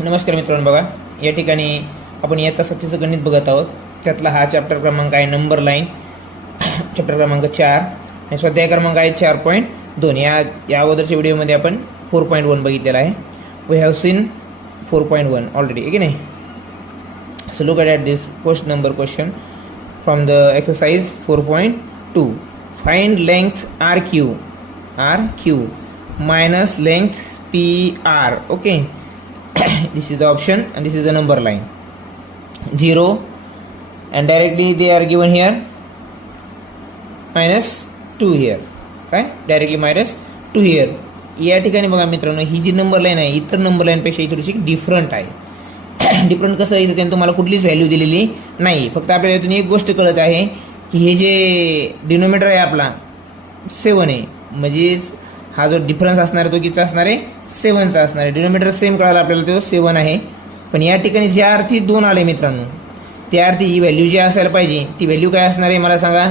नमस्कार मित्रांनो, बघा या ठिकाणी आपण इयत्ता 6चं गणित बघत आहोत. त्यातला हा चॅप्टर क्रमांक आहे नंबर लाईन, चॅप्टर क्रमांक 4 आणि स्वाध्याय क्रमांक आहे 4.2. या अगोदरच्या व्हिडिओमध्ये आपण 4.1 बघितलेला आहे. वी हॅव सीन 4.1 ऑलरेडी, आहे की नाही. So look at this first number question from the exercise 4.2. Find length R Q minus length PR. Okay, this is the option and this is the number line 0, and directly they are given here -2 here. काय directly -2 here. या ठिकाणी बघा मित्रांनो, ही जी number line आहे इतर number line पेक्षा थोडीशी different आहे. डिफरंट कसं आहे, त्यांनी तुम्हाला कुठलीच व्हॅल्यू दिलेली नाही. फक्त आपल्याला यातून एक गोष्ट कळत आहे की हे जे डिनोमिनेटर आहे आपला 7 आहे, म्हणजेच हा जो डिफरन्स असणार आहे तो कितीचा असणार आहे, 7चा असणार आहे. डिनोमिनेटर सेम कळाला आपल्याला, तो 7 आहे. पण या ठिकाणी ज्या अर्थी 2 आले मित्रांनो, त्या अर्थी ही व्हॅल्यू जी असायला पाहिजे ती व्हॅल्यू काय असणार आहे मला सांगा.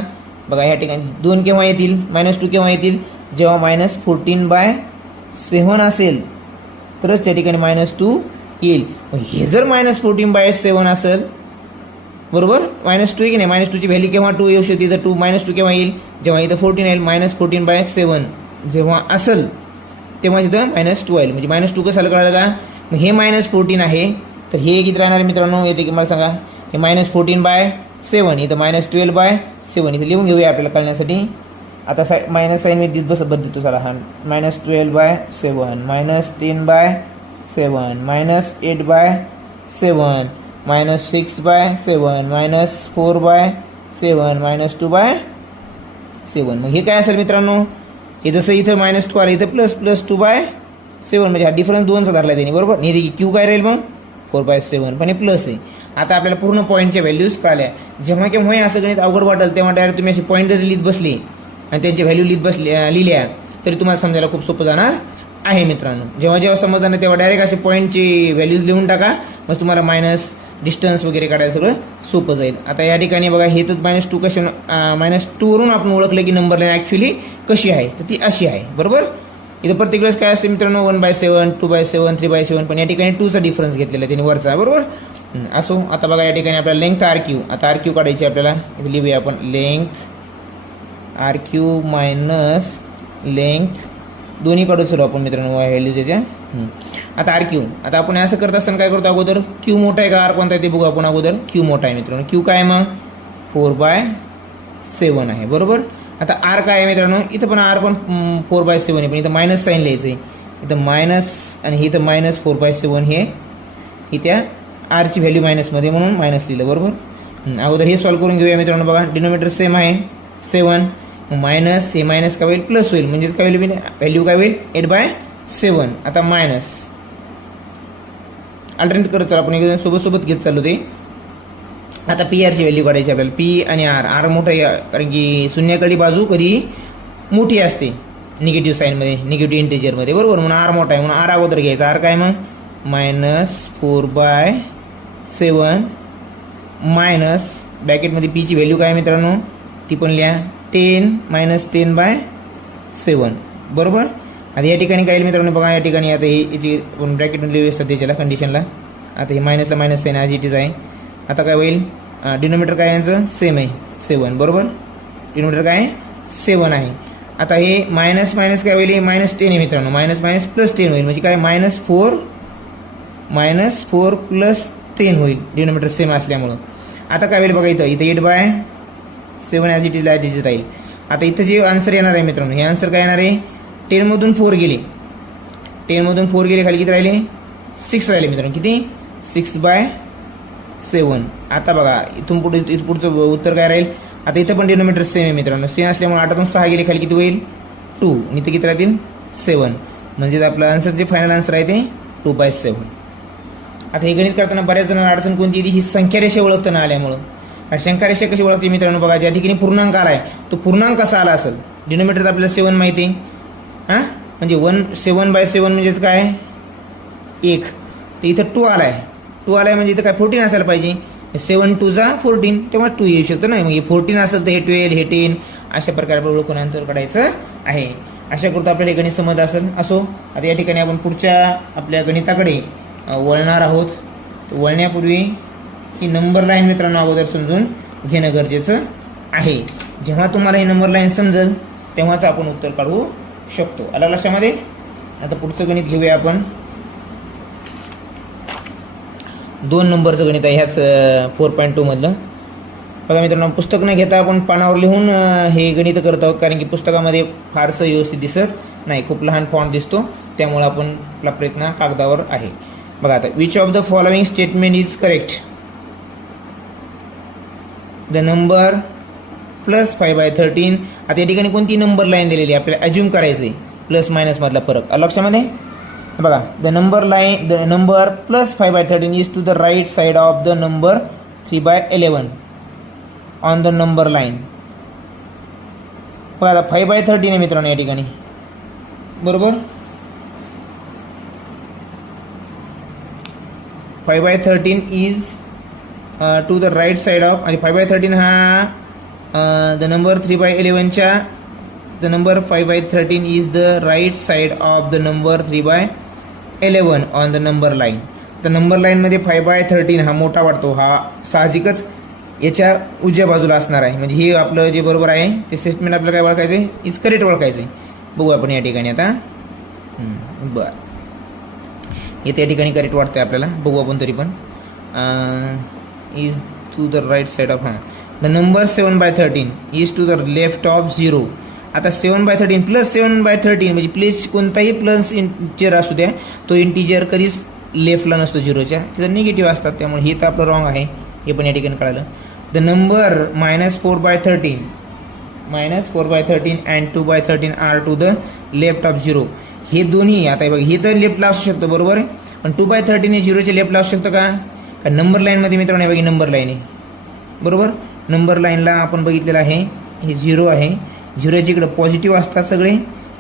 बघा या ठिकाणी 2 केव्हा येतील, -2 केव्हा येतील, जेव्हा -14/7 असेल तरच त्या ठिकाणी -2 येईल. हे जर -14/7 असेल, बरोबर, -2 की नाही, -2ची व्हॅल्यू केव्हा 2 येऊ शकते, तर -2 केव्हा येईल, जेव्हा इथं 14 येईल. -14/7 जेव्हा असेल तेव्हा तिथं -2 येईल. म्हणजे -2 कसं कळालं का, मग हे -14 आहे तर हे किती राहणार आहे मित्रांनो, येते की मला सांगा. हे -14/7 इथं -12/7 इथं लिहून घेऊया आपल्याला कळण्यासाठी. आता मायनस साईन मी दिस बदलतो चला. हा -12/7 -10/7 -8/7 -6/7 -4/7 -2/7. मग हे काय असेल मित्रांनो, हे जसं इथं -2 आलं, इथं +2/7 म्हणजे हा डिफरन्स 2चा धरला त्यांनी, बरोबर. नाही की क्यू काय राहील मग 4/7, पण हे प्लस आहे. आता आपल्याला पूर्ण पॉईंटच्या व्हॅल्यूज कळल्या. जेव्हा केव्हा हे असं गणित अवघड वाटेल तेव्हा डायरेक्ट तुम्ही अशी पॉईंट जरी लिहित बसली आणि त्यांची व्हॅल्यू लिहिल्या तरी तुम्हाला समजायला खूप सोपं जाणार आहे मित्रांनो. जेव्हा जेव्हा समजणार नाही तेव्हा डायरेक्ट असे पॉईंटची व्हॅल्यूज लिहून टाका, मग तुम्हाला मायनस डिस्टन्स वगैरे काढायला सगळं सोपं जाईल. आता या ठिकाणी बघा, हे तर -2 कशा -2 वरून आपण ओळखलं की नंबर लाईन ॲक्च्युली कशी आहे, तर ती अशी आहे, बरोबर. इथं प्रत्येक वेळेस काय असते मित्रांनो, 1/7 2/7 3/7, पण या ठिकाणी 2चा डिफरन्स घेतलेला आहे त्यांनी वरचा, बरोबर. असो, आता बघा या ठिकाणी आपल्याला लेंथ RQ, आता RQ काढायची आपल्याला. इथे लिहूया आपण लेंथ RQ मायनस लेंथ, दोन्ही काढू चलो आपण मित्रांनो व्हॅल्यू त्याच्या. आता RQ, आता आपण असं करत असताना काय करतो, अगोदर Q मोठा आहे का R कोणता आहे ते बघू आपण. अगोदर Q मोठा आहे मित्रांनो. Q काय मग 4/7 आहे, बरोबर. आता R काय आहे मित्रांनो, इथं पण R पण 4/7 आहे, पण इथं मायनस साईन लिहायचं आहे. इथं मायनस आणि इथं -4/7 हे त्या R ची व्हॅल्यू मायनसमध्ये म्हणून मायनस लिहिलं, बरोबर. अगोदर हे सॉल्व्ह करून घेऊया मित्रांनो. बघा डिनोमिनेटर सेम आहे 7, मायनस हे मायनस काय होईल, प्लस होईल, म्हणजेच काय होईल, व्हॅल्यू काय होईल 8/7. आता मायनस अल्टरनेट करत चालू आपण, एकदम सोबत घेत चालू ते. आता PR ची व्हॅल्यू काढायची आपल्याला. P आणि R मोठा आहे कारण की शून्याकडली बाजू कधी मोठी असते निगेटिव्ह साईनमध्ये, निगेटिव्ह इंटिजरमध्ये, बरोबर. म्हणून R मोठा आहे, म्हणून R अगोदर घ्यायचा. R काय मग -4/7 मायनस ब्रॅकेटमध्ये P ची व्हॅल्यू काय मित्रांनो, ती पण लिहा 10 -10/7, बरोबर. आता या ठिकाणी काय मित्रांनो बघा, या ठिकाणी आता याची आपण ब्रॅकेटमध्ये लिहूया सध्याच्याला कंडिशनला. आता हे मायनसला minus sign as it is आहे. आता काय होईल, डिनोमिनेटर काय यांचं सेम आहे 7, बरोबर. डिनोमिनेटर काय 7 आहे. आता हे मायनस काय होईल, -10 आहे मित्रांनो. मायनस +10 होईल, म्हणजे काय -4 +10 होईल, डिनोमिनेटर सेम असल्यामुळं. आता काय होईल बघा, इथं 8/7 ॲज इट इज राहील. आता इथं जे आन्सर येणार आहे मित्रांनो, हे आन्सर काय येणार आहे, 10 मधून 4 गेले, 10 मधून 4 गेले, खाली किती राहिले, 6 राहिले मित्रांनो. किती, 6/7. आता बघा इथून पुढचं उत्तर काय राहील. आता इथं पण डिनोमिनेटर सेम आहे मित्रांनो, सेम असल्यामुळे 8तून 6 गेले, खाली किती होईल 2, आणि इथं किती राहतील 7, म्हणजे आपलं आन्सर जे फायनल आन्सर आहे ते 2/7. आता हे गणित करताना बऱ्याच जणांना अडचण कोणती येते, ही संख्या रेषा ओळखताना आल्यामुळं. संख्या रेषा कशी ओळखते मित्रांनो, बघा ज्या ठिकाणी पूर्णांक आला आहे तो पूर्णांक कसा आला असेल. डिनोमिनेटर आपल्याला 7 माहिती आहे, म्हणजे 7/7 म्हणजेच काय 1, तर इथं 2 आलाय, 2 आलाय म्हणजे इथं काय 14 असायला पाहिजे. 7 2 जा 14, तेव्हा 2 येऊ शकतं ना. मग हे 14 असेल तर हे 12, हे 10, अशा प्रकारे आपण ओळखून अंतर काढायचं आहे. अशा करता आपल्याला गणित समज असेल. असो, आता या ठिकाणी आपण पुढच्या आपल्या गणिताकडे वळणार आहोत. वळण्यापूर्वी ही नंबर लाईन मित्रांनो अगोदर समजून घेणं गरजेचं आहे. जेव्हा तुम्हाला ही नंबर लाईन समजेल तेव्हाच आपण उत्तर काढू शकतो. आलं लक्षामध्ये. आता पुढचं गणित घेऊया आपण. 2 नंबरचं गणित आहे ह्याच 4.2 मधलं. बघा मित्रांनो, पुस्तक न घेता आपण पानावर लिहून हे गणित करत आहोत, कारण की पुस्तकामध्ये फारसं व्यवस्थित दिसत नाही, खूप लहान फॉन्ट दिसतो, त्यामुळे आपण आपला प्रयत्न कागदावर आहे. बघा आता, which of the following statement is correct. The number plus 5/13. आता या ठिकाणी कोणती नंबर लाईन दिलेली आहे आपल्याला अज्युम करायचे, प्लस मायनस मधला फरक लक्षामध्ये. बघा, the number plus 5/13 is to the right side of the number 3/11 on the number line. बघा, 5/13 आहे मित्रांनो या ठिकाणी, बरोबर. 5/13 is to the right side of, आणि 5/13 हा द नंबर 3/11च्या, the number 5/13 is the right side of the number 3/11 on the number line. तर नंबर लाईनमध्ये 5/13 हा मोठा वाटतो, हा साहजिकच याच्या उजव्या बाजूला असणार आहे. म्हणजे हे आपलं जे बरोबर आहे ते स्टेटमेंट आपल्याला काय ओळखायचं आहे, इज करेक्ट ओळखायचं आहे. बघू आपण या ठिकाणी आता. बरं, हे त्या ठिकाणी करेक्ट वाटतंय आपल्याला, बघू आपण तरी पण. Is to the right side of, the number 7/13 is to the left of 0. आता 7/13 प्लस 7/13 म्हणजे प्लस कोणताही प्लस इंटिजर असू द्या, तो इंटिजर कधीच लेफ्टला नसतो 0च्या, तिथं निगेटिव्ह असतात, त्यामुळे हे तर आपलं रॉंग आहे, हे पण या ठिकाणी कळालं. The number -4/13 and 2/13 are to the left of 0. हे दोन्ही आता बघा, हे तर लेफ्टला असू शकतं, बरोबर आहे, पण 2/13 हे 0च्या लेफ्टला असू शकतं का? नंबर लाईनमध्ये मित्रांनो बघा, नंबर लाईन आहे, बरोबर. नंबर लाईनला आपण बघितलेलं आहे, हे 0 आहे, 0च्या इकडं पॉझिटिव्ह असतात सगळे,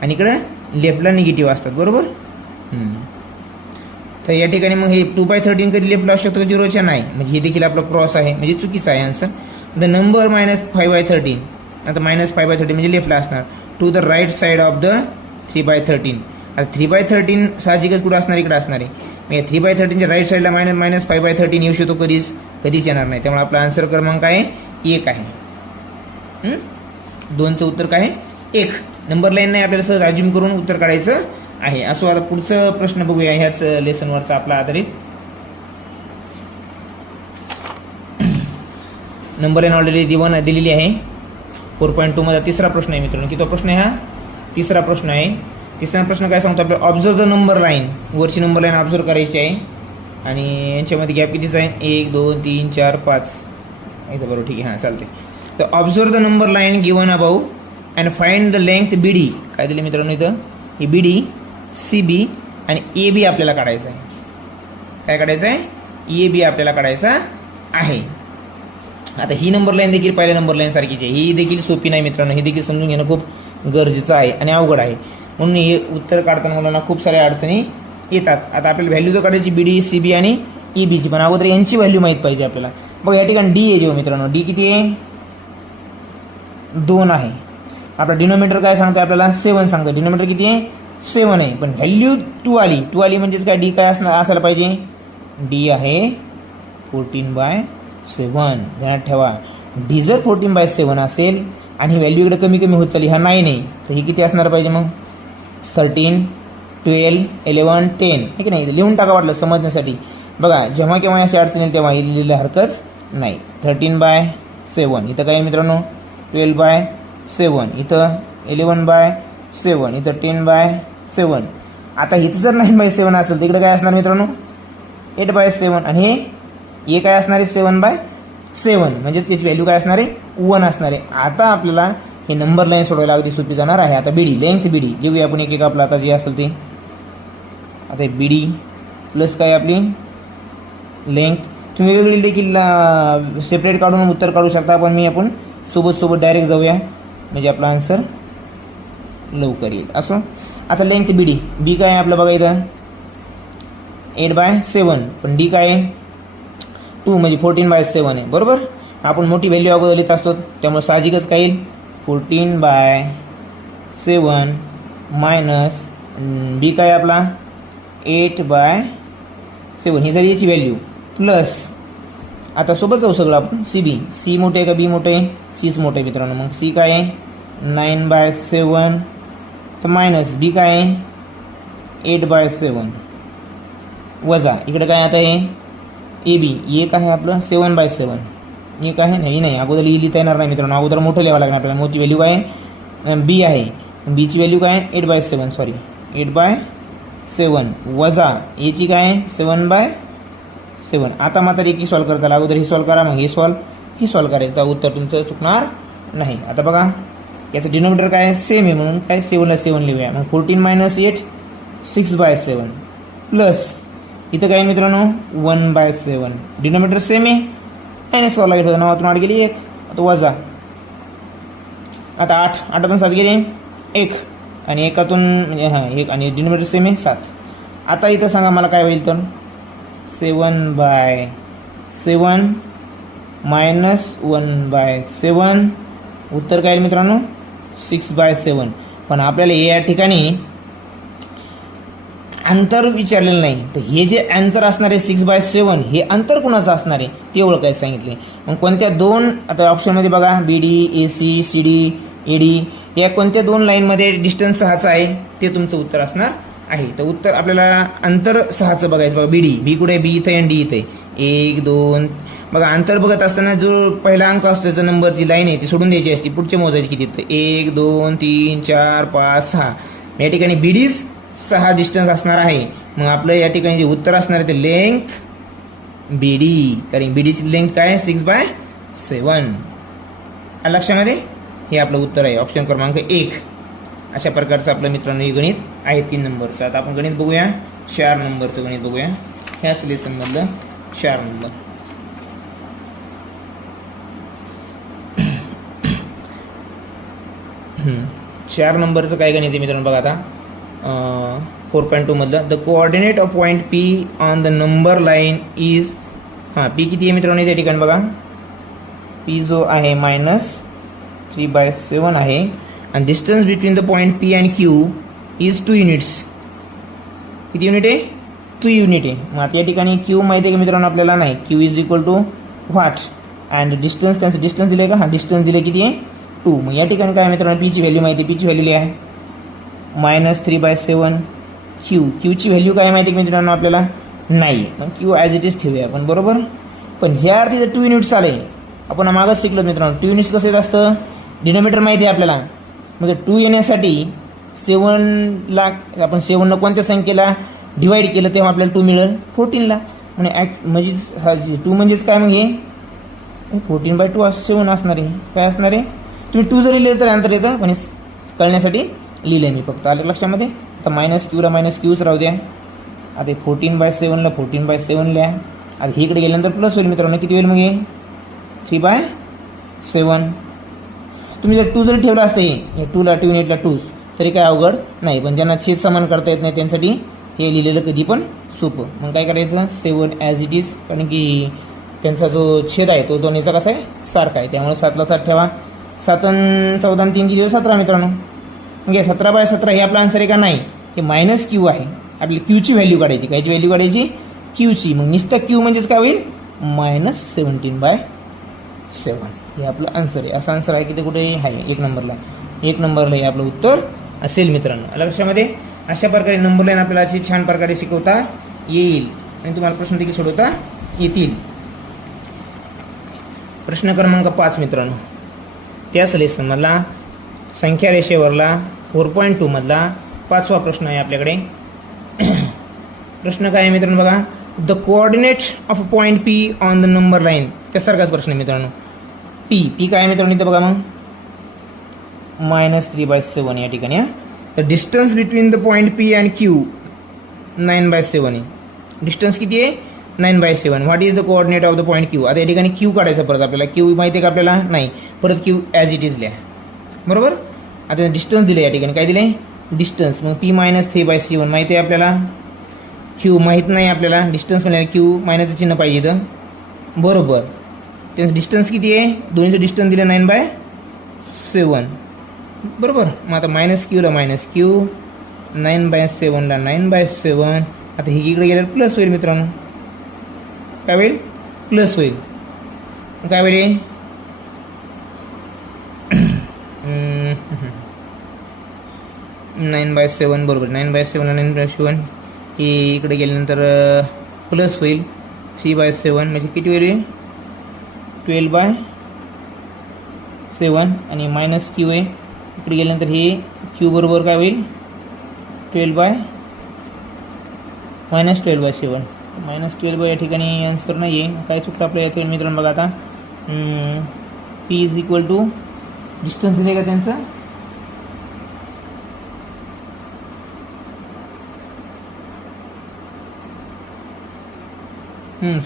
आणि इकडं लेफ्टला निगेटिव्ह असतात, बरोबर. तर या ठिकाणी मग हे 2/13 कधी लेफ्टला असू शकतो, 0च्या नाही, म्हणजे हे देखील आपला क्रॉस आहे, म्हणजे चुकीचा आहे आन्सर. द नंबर -5/13, आता -5/13 म्हणजे लेफ्टला असणार, to the right side of the 3/13. आता 3/13 साहजिकच कुठं असणार, इकडे असणार आहे. मग या 3/13च्या राईट साईडला -5/13 येऊ शकतो, कधीच येणार नाही, त्यामुळे आपला आन्सर क्रमांक आहे 1 आहे. 2चं उत्तर काय आहे, 1. नंबर लाईन नाही, आपल्याला सहज अज्युम करून उत्तर काढायचं आहे. असो, आता पुढचं प्रश्न बघूया ह्याच लेसनवरचा आपला आधारित. नंबर लाईन ऑलरेडी दिलेली आहे 4.2 मध्ये. तिसरा प्रश्न आहे मित्रांनो, किती प्रश्न आहे हा, तिसरा प्रश्न आहे. तिसरा प्रश्न काय सांगतो आपल्याला, ऑब्झर्व द नंबर लाईन. वरची नंबर लाईन ऑब्झर्व करायची आहे, आणि यांच्यामध्ये गॅप कितीचा आहे, 1 2 3 4 5 इथं, बरोबर, ठीक आहे, हां चालते. तर observe the number line given about and find the length BD. काय दिले मित्रांनो इथं, हे BD, CB आणि AB आपल्याला काढायचं आहे. काय काढायचं आहे, AB आपल्याला काढायचा आहे. आता ही नंबर लाईन देखील पहिल्या नंबर लाईन सारखीच आहे, ही देखील सोपी नाही मित्रांनो, ही देखील समजून घेणं खूप गरजेचं आहे आणि अवघड आहे. म्हणून हे उत्तर काढताना मुलांना खूप साऱ्या अडचणी येतात. आता आपल्याला व्हॅल्यू तर काढायची BD, CB आणि EBची, पण अगोदर यांची व्हॅल्यू माहीत पाहिजे आपल्याला. बघा या ठिकाणी D आहे, जेव्हा मित्रांनो D किती आहे, 2 आहे. आपला डिनोमिनेटर काय सांगतो आपल्याला, 7 सांगतो. डिनोमिनेटर किती आहे, 7 आहे, पण व्हॅल्यू 2 आली म्हणजेच काय, D काय असायला पाहिजे, D आहे 14/7. ध्यानात ठेवा, D जर 14/7 असेल आणि व्हॅल्यू इकडे कमी होत चालली, हा 9 आहे, तर ही किती असणार पाहिजे मग, 13, 12, 11, 10, ठीक आहे. नाही लिहून टाका वाटलं समजण्यासाठी. बघा, जेव्हा केव्हा अशी अडचण येईल तेव्हा लिहिलेली हरकत नाही. 13/7 इथं काय मित्रांनो, 12/7 इथं, 11/7 इथं, 10/7. आता इथं जर 9/7 असेल तर इकडे काय असणार मित्रांनो, 8/7, आणि हे काय असणार आहे, 7/7, म्हणजे त्याची व्हॅल्यू काय असणार आहे, 1 असणार आहे. आता आपल्याला हे नंबर लाईन सोडवायला अगदी सोपी जाणार आहे. आता BD, लेंथ BD लिहूया आपण एक आपलं आता जे असेल ते. आता BD प्लस काय आपली लेंथ, तुम्ही वेगळी देखील सेपरेट काढून उत्तर काढू शकता, पण आपण सोबत डायरेक्ट जाऊया, म्हणजे आपला आन्सर लवकर येईल. असं आता लेंथ BD, B काय आहे आपलं बघा इथं 8/7, पण D काय आहे 2, म्हणजे 14/7 आहे, बरोबर. आपण मोठी व्हॅल्यू अगोदर लिहित असतो, त्यामुळे साहजिकच काय येईल, 14/7 मायनस B काय आपला 8/7 7 ही झाली याची व्हॅल्यू प्लस आता सोबत जाऊ सगळं आपण सी मोठे आहे का बी मोठे आहे सीच मोठे आहे मित्रांनो मग सी काय आहे 9/7 तर मायनस बी काय आहे 8/7 वजा इकडे काय आता आहे ए बी एक आहे आपलं 7/7 एक आहे नाही अगोदर लिहिता येणार नाही मित्रांनो अगोदर मोठं लिहावं लागणार आपल्याला मोठी व्हॅल्यू काय आहे बी आहे बीची व्हॅल्यू काय आहे 8/7 सॉरी 8/7 वजा एची काय आहे 7/7 आता मात्र एक सॉल्व्ह करता आला अगोदर हे सॉल्व्ह करा मग हे सॉल्व्ह करायचं उत्तर तुमचं चुकणार नाही आता बघा याचं डिनोमिनेटर काय आहे सेम आहे म्हणून काय 7ला 7 लिहूया मग 14 - 8 6/7 प्लस इथं काय मित्रांनो 1/7 डिनोमिनेटर सेम आहे मायनस करावं लागेल 9 8 गेली 1 आता वजा आता 8 7 गेले 1 आणि एकातून म्हणजे हां 1 आणि डिनोमिनेटर सेम आहे 7 आता इथं सांगा मला काय होईल तर 7/7 मायनस 1/7 उत्तर काय मित्रांनो 6/7 पण आपल्याला या ठिकाणी अंतर विचारलेलं नाही तर हे जे अंतर असणार आहे 6/7 हे अंतर कुणाचं असणार आहे ते ओळखायला सांगितले मग कोणत्या दोन आता ऑप्शनमध्ये बघा BD AC CD AD या कोणत्या दोन लाईनमध्ये डिस्टन्स 6चं आहे ते तुमचं उत्तर असणार आहे तर उत्तर आपल्याला अंतर 6चं बघायचं बघा बी कुठे बी इथे आणि डी इथे 1 2 बघा अंतर बघत असताना जो पहिला अंक असतो त्याचा नंबर जी लाईन आहे ती सोडून द्यायची असते पुढचे मोजायची किती 1 2 3 4 5 6 या ठिकाणी BD 6 डिस्टन्स असणार आहे मग आपलं या ठिकाणी जे उत्तर असणार आहे ते लेंथ BD कारण BDची लेंथ काय 6/7 लक्षामध्ये हे आपलं उत्तर आहे ऑप्शन क्रमांक 1 अशा प्रकारचं आपलं मित्रांनो हे गणित आहे 3 नंबरचं आता आपण गणित बघूया 4 नंबरचं गणित बघूया ह्याच लेसन मधलं 4 नंबर 4 नंबरचं काय गणित आहे मित्रांनो बघा आता 4.2 मधलं the coordinate of point P on the number line is P किती आहे मित्रांनो त्या ठिकाणी बघा P जो आहे -3/7 आहे आणि distance between the point P and Q is 2 units किती युनिट आहे 2 युनिट आहे मग आता या ठिकाणी Q माहिती आहे का मित्रांनो आपल्याला नाही Q is equal to what and distance त्यांचं डिस्टन्स दिले का डिस्टन्स दिले किती आहे 2 मग या ठिकाणी काय मित्रांनो P ची व्हॅल्यू माहिती आहे P ची व्हॅल्यू आहे -3/7 Q ची व्हॅल्यू काय माहिती आहे मित्रांनो आपल्याला नाही मग Q ॲज इट इज ठेवूया आपण बरोबर पण ज्या अर्थी जर 2 युनिट्स आले आपण मागच शिकलो मित्रांनो 2 युनिट्स कसं येत असतं डिनोमिनेटर माहिती आहे आपल्याला म्हणजे 2 येण्यासाठी 7ला आपण 7 कोणत्या संख्येला डिवाइड केलं तेव्हा आपल्याला 2 मिळेल 14ला म्हणजे 2 म्हणजेच काय मग हे 14/2 7 असणार आहे काय असणार आहे तुम्ही 2 जरी लिहिलं तर अंतर येतं पण कळण्यासाठी लिहिलं मी फक्त आलं लक्षामध्ये आता -Qला -Qच राहू द्या आता 14/7ला 14/7 लिहा आता हे इकडे गेल्यानंतर प्लस होईल मित्रांनो किती होईल मग हे 3/7 तुम्ही जर 2 जरी ठेवला असते हे 2ला 2 युनिटला 2 तरी काय अवघड नाही पण ज्यांना छेद समान करता येत नाही त्यांसाठी हे लिहिलेलं कधी पण सोपं मग काय करायचं 7 ॲज इट इज कारण की त्यांचा जो छेद आहे तो दोन्हीचा कसा आहे सारखा आहे त्यामुळे 7ला 7 ठेवा 7 आणि 14 आणि 3 किती 17 मित्रांनो मग 17/17 हे आपला आन्सर आहे का नाही हे -Q आहे आपली Qची व्हॅल्यू काढायची कायची व्हॅल्यू काढायची Qची मग नुसतं Q म्हणजेच काय होईल -17/7 हे आपलं आन्सर आहे असं आन्सर आहे की ते कुठे आहे 1 नंबरला हे आपलं उत्तर असेल मित्रांनो लक्षामध्ये अशा प्रकारे नंबर लाईन आपल्याला अशी छान प्रकारे शिकवता येईल आणि तुम्हाला प्रश्न देखील सोडवता येतील प्रश्न क्रमांक 5 मित्रांनो त्याच लेसन मधला संख्या रेषेवरला 4.2 मधला 5वा प्रश्न आहे आपल्याकडे प्रश्न काय आहे मित्रांनो बघा the coordinate of point P on the number line त्यासारखाच प्रश्न आहे मित्रांनो P काय आहे मित्रांनो इथं बघा मग -3/7 या ठिकाणी the distance between the point P and Q 9/7 आहे डिस्टन्स किती आहे 9/7 what is the coordinate of the point Q आता या ठिकाणी Q काढायचा परत आपल्याला Q माहिती आहे का आपल्याला नाही परत Q ॲज इट इज लिहा बरोबर आता डिस्टन्स दिले या ठिकाणी काय दिले डिस्टन्स मग P -3/7 माहिती आहे आपल्याला Q माहीत नाही आपल्याला डिस्टन्स म्हणजे Q मायनसचं चिन्ह पाहिजे इथं बरोबर त्यांचं डिस्टन्स किती आहे दोन्हीचं डिस्टन्स दिलं 9/7 बरोबर मग आता -Qला -Q 9/7ला 9/7 आता हे इकडे गेल्यावर प्लस होईल मित्रांनो काय होईल प्लस होईल. काय होईल 9/7 बरोबर 9/7 आणि 9/7 ही इकडे गेल्यानंतर प्लस होईल 3/7 म्हणजे किती होईल 12/7 आणि मायनस क्यू आहे इकडे गेल्यानंतर हे क्यू बरोबर काय होईल 12/7 -12 या ठिकाणी आन्सर नाही आहे. काय चुकलं आपल्या यातील मित्रांनो बघा आता P is equal to distance दिले का त्यांचं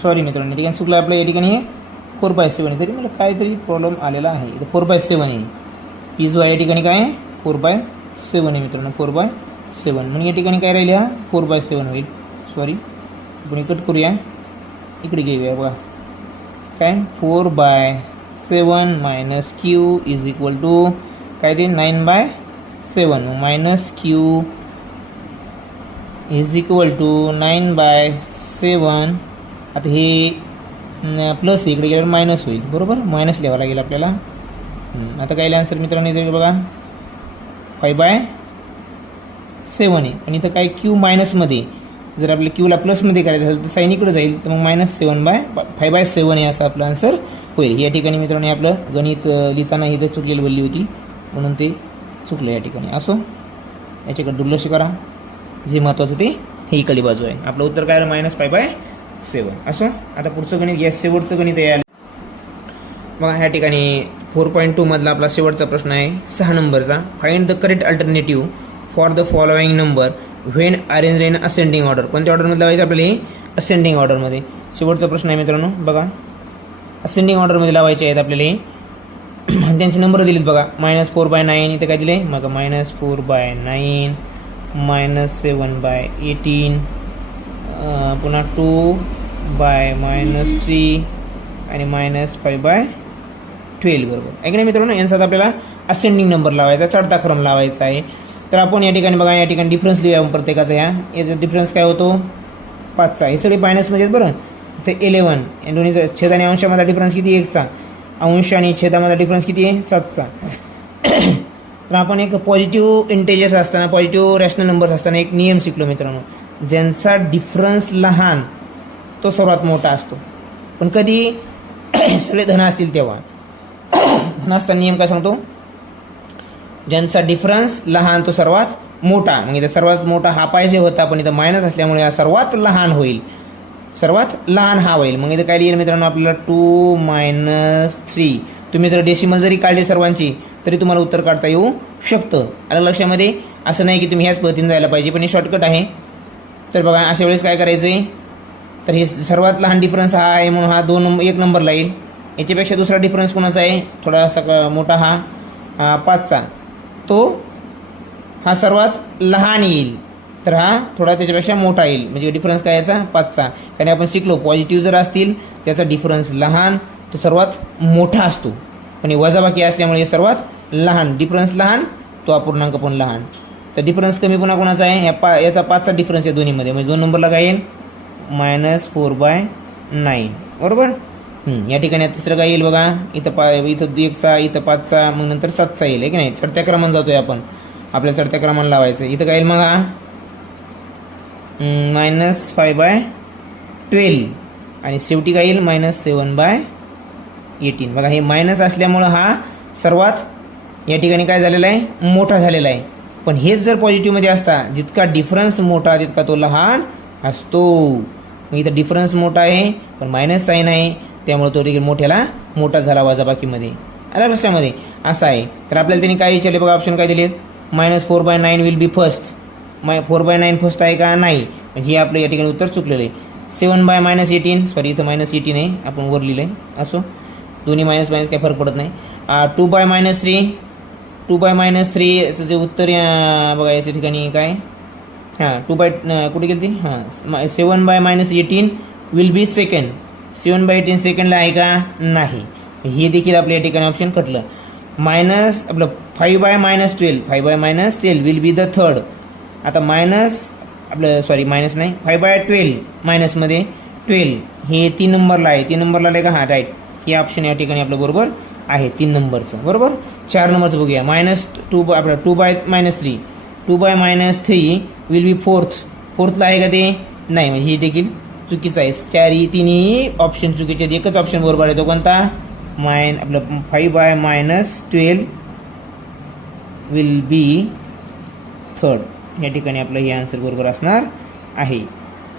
सॉरी मित्रांनो या ठिकाणी चुकलं आपलं या ठिकाणी 4/7 तरी मला काहीतरी प्रॉब्लेम आलेला आहे इथं 4/7 आहे पी जो आहे या ठिकाणी काय 4/7 आहे मित्रांनो 4/7 म्हणून या ठिकाणी काय राहील हा 4/7 होईल. सॉरी आपण कट करूया इकडे घेऊया बघा काय 4/7 minus Q is equal to काय ते 9/7 minus Q is equal to 9/7. आता हे प्लस इकडे गेल्यावर मायनस होईल बरोबर मायनस लिहावं लागेल आपल्याला. आता काय आन्सर मित्रांनो इथे बघा 5/7 आहे आणि इथं काय क्यू मायनसमध्ये जर आपल्या क्यूला प्लसमध्ये करायचं असेल तर साईन इकडे जाईल तर मग -5/7 आहे असं आपलं आन्सर होईल. या ठिकाणी मित्रांनो आपलं गणित लिहिताना इथं चुकलेली बोलली होती म्हणून ते चुकलं या ठिकाणी. असो याच्याकडे दुर्लक्ष करा जे महत्त्वाचं ते ही इकडली बाजू आहे. आपलं उत्तर काय -5/7. असो आता पुढचं गणित घ्या शेवटचं गणित आहे बघा ह्या ठिकाणी 4.2 मधला आपला शेवटचा प्रश्न आहे 6 नंबरचा. Find the correct alternative for the following number when arrange in ascending order. कोणत्या ऑर्डरमध्ये लावायचं आपल्याला हे असेंडिंग ऑर्डरमध्ये. शेवटचा प्रश्न आहे मित्रांनो बघा असेंडिंग ऑर्डरमध्ये लावायचे आहेत आपल्याला हे त्यांचे नंबर दिलेत बघा -4/9 इथे काय दिले मग -4/9 -7/18 पुन्हा 2/-3 आणि -5/12 बरोबर आहे की नाही मित्रांनो. यांचा आपल्याला असेंडिंग नंबर लावायचा चढता क्रम लावायचा आहे. तर आपण या ठिकाणी बघा या ठिकाणी डिफरन्स लिहूया प्रत्येकाचा याचा डिफरन्स काय होतो 5चा. हे सगळे मायनसमध्ये बरं ते 11 या दोन्ही छेद आणि अंशामधला डिफरन्स किती 1चा अंश आणि छेदामधला डिफरन्स किती आहे 7चा. तर आपण एक पॉझिटिव्ह इंटेजर्स असताना पॉझिटिव्ह रॅशनल नंबर्स असताना एक नियम शिकलो मित्रांनो ज्यांचा डिफरन्स लहान तो सर्वात मोठा असतो. पण कधी सगळे धन असतील तेव्हा धन असताना नियम काय सांगतो ज्यांचा डिफरन्स लहान तो सर्वात मोठा. मग इथं सर्वात मोठा हा पाहिजे होता पण इथं मायनस असल्यामुळे हा सर्वात लहान होईल सर्वात लहान हा होईल. मग इथं काय लिहिलं मित्रांनो आपल्याला 2-3. तुम्ही जर डेसिमल जरी काढली सर्वांची तरी तुम्हाला उत्तर काढता येऊ शकतं. आलं लक्षामध्ये. असं नाही की तुम्ही ह्याच पद्धतीने जायला पाहिजे पण हे शॉर्टकट आहे. तर बघा अशा वेळेस काय करायचं आहे तर हे सर्वात लहान डिफरन्स हा आहे म्हणून हा 1 नंबरला येईल. याच्यापेक्षा दुसरा डिफरन्स कोणाचा आहे थोडासा मोठा हा 5चा तो हा सर्वात लहान येईल तर हा थोडा त्याच्यापेक्षा मोठा येईल म्हणजे डिफरन्स काय याचा 5चा. कारण आपण शिकलो पॉझिटिव्ह जर असतील त्याचा डिफरन्स लहान तो सर्वात मोठा असतो पण हे वजाबाकी असल्यामुळे हे सर्वात लहान डिफरन्स लहान तो अपूर्णांक पण लहान. तर डिफरन्स कमी पुन्हा कोणाचा आहे याचा 5चा डिफरन्स आहे दोन्हीमध्ये म्हणजे 2 नंबरला काय येईल -4/9 बरोबर. या ठिकाणी तिसरं काय येईल बघा इथं 1चा इथं 5चा मग नंतर 7चा येईल आहे की नाही. चढत्या क्रमाने जातोय आपण आपल्या चढत्या क्रमाने लावायचं. इथं काय येईल मग हा -5/12 आणि शेवटी काय येईल -7/18. बघा हे मायनस असल्यामुळं हा सर्वात या ठिकाणी काय झालेला आहे मोठा झालेला आहे. पण हेच जर पॉझिटिव्हमध्ये असता जितका डिफरन्स मोठा तितका तो लहान असतो. मग इथं डिफरन्स मोठा आहे पण मायनस साईन आहे त्यामुळे तो देखील मोठ्याला मोठा झाला वजाबाकीमध्ये. आला लक्षामध्ये असं आहे. तर आपल्याला त्यांनी काय विचारले बघा ऑप्शन काय दिले -4/9 विल बी फर्स्ट. 4/9 फर्स्ट आहे का नाही म्हणजे हे आपलं या ठिकाणी उत्तर चुकलेलं आहे. 7/-18 सॉरी इथं -18 आहे आपण वर लिहिलं आहे असो दोन्ही मायनस काही फरक पडत नाही. 2/-3 2/-3 जे उत्तर बघा याच्या ठिकाणी काय कुठे गेली ती 7/-18 विल बी सेकंड. 7/18 सेकंडला आहे का नाही हे देखील आपल्या या ठिकाणी ऑप्शन कटलं. मायनस आपलं 5/-12 विल बी द थर्ड. आता मायनस आपलं सॉरी मायनस नाही 5/12 मायनसमध्ये 12 हे 3 नंबरला आहे. 3 नंबरला आलं का? हां राईट. हे ऑप्शन या ठिकाणी आपलं बरोबर आहे 3 नंबरचं. बरोबर. 4 नंबरचं बघूया. -2 आपलं 2/-3. 2/-3 विल बी फोर्थला आहे का ते? नाही, म्हणजे हे देखील चुकीचं आहे. 4 तिन्ही ऑप्शन चुकीचे आहेत. एकच ऑप्शन बरोबर आहे. तो कोणता? आपलं 5/-12 विल बी थर्ड. या ठिकाणी आपलं हे आन्सर बरोबर असणार आहे.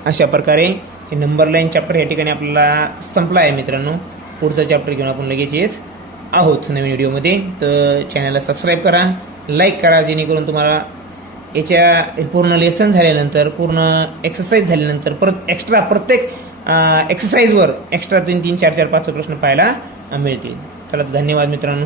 अशा प्रकारे हे नंबर लाईन चॅप्टर या ठिकाणी आपल्याला संपला आहे मित्रांनो. पुढचा चॅप्टर घेऊन आपण लगेच येत आहोत नवीन व्हिडिओमध्ये. तर चॅनलला सबस्क्राईब करा, लाईक करा, जेणेकरून तुम्हाला याच्या पूर्ण लेसन झाल्यानंतर, पूर्ण एक्सरसाइज झाल्यानंतर परत एक्स्ट्रा प्रत्येक एक्सरसाइजवर एक्स्ट्रा 3-3, 4-4, 5 प्रश्न पाहायला मिळतील. चला, धन्यवाद मित्रांनो.